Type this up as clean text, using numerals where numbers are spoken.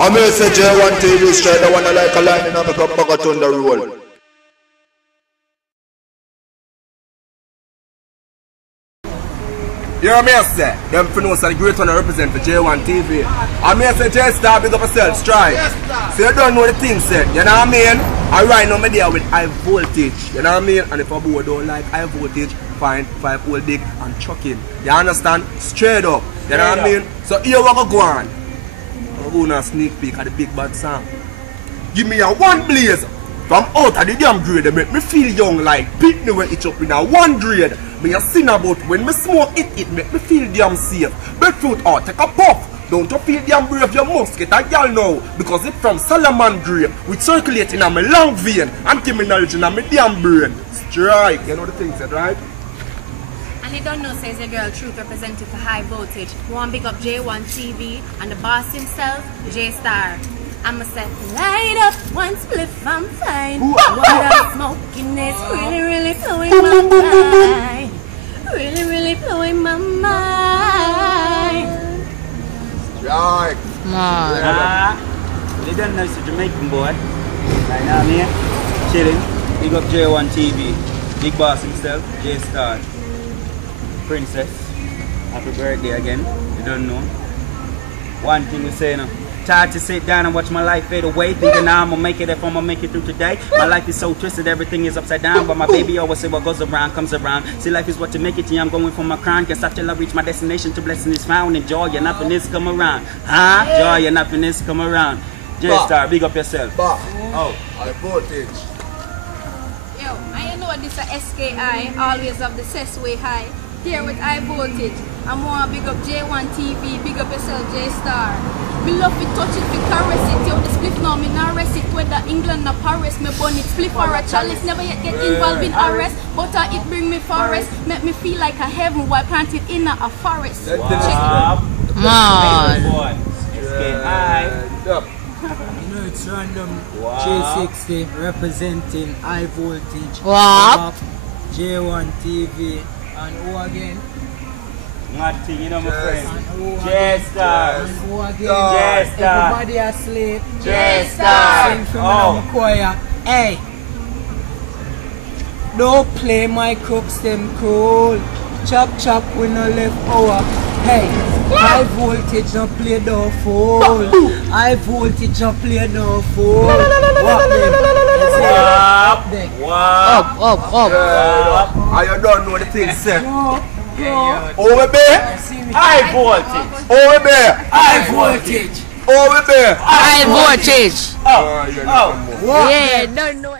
I may say J1 TV straight, the one I like a line and I make up back on the roll. You know what I say? Them for know the great one I represent for J1 TV. I may say J-Star, big up yourself, strike. So you don't know the thing said, you know what I mean? I right now I'm there with high voltage, you know what I mean? And if a boy don't like high voltage, find 5 old dick and chuck him. You understand? Straight up, you know what I mean? So here we go on. I'm going to sneak peek at the big bad song. Give me a one blaze from out of the damn grade. They make me feel young like pitney when it up in a one grade. Me a sin about when me smoke it make me feel damn safe. Bedfruit out, take a puff. Don't you feel damn brave, you must get a girl now. Because it's from Solomon grape, which circulate in my long vein and give me knowledge in my damn brain. Strike, you know the thing said, right? And you don't know, says your girl Truth represented for high voltage. One big up J1 TV and the boss himself, J-Star. I'ma say, light up one spliff, I'm fine. What I'm smoking is really blowing my mind. Really blowing my mind. Right. You don't know it's a Jamaican boy. Right now, I'm here, chilling. Big up J1 TV. Big boss himself, J-Star. Princess. Happy birthday again. You don't know. One thing we say now. Tired to sit down and watch my life fade away. Thinking now I'ma make it if I'ma make it through today. My life is so twisted, everything is upside down. But my baby always say what goes around comes around. See, life is what you make it to. I'm going for my crown. Can't stop till I reach my destination. To blessing is found. And joy and happiness come around. Huh? Joy and happiness come around. J-Star, big up yourself. Oh, high voltage. Yo, I know this is SKI. Always have the cess way high. Here with high voltage. I'm want big up J1 TV, big up yourself J-Star. Me love it, touch it, we caress it. Yo, the spliff now, me not rest it. Whether England or Paris, me burn it. Spliff or a chalice, never yet get involved in arrest. But it bring me forest, make me feel like a heaven while planted in a forest. Wow. You know it's random. J60 representing high voltage. What? J1 TV. And who again? Nothing, you know my friend. J-Star. And who again? J-Star. Everybody asleep. J-Star. Sing from the choir. Hey. Don't play my crooks, them cool. Chop chop we no left hour. Hey. High voltage don't play no fool. High voltage don't play no fool. What them? Up. I don't know the thing, sir. No. Over there, High voltage. over there, High voltage. over there. High voltage. Oh, Yeah, don't know.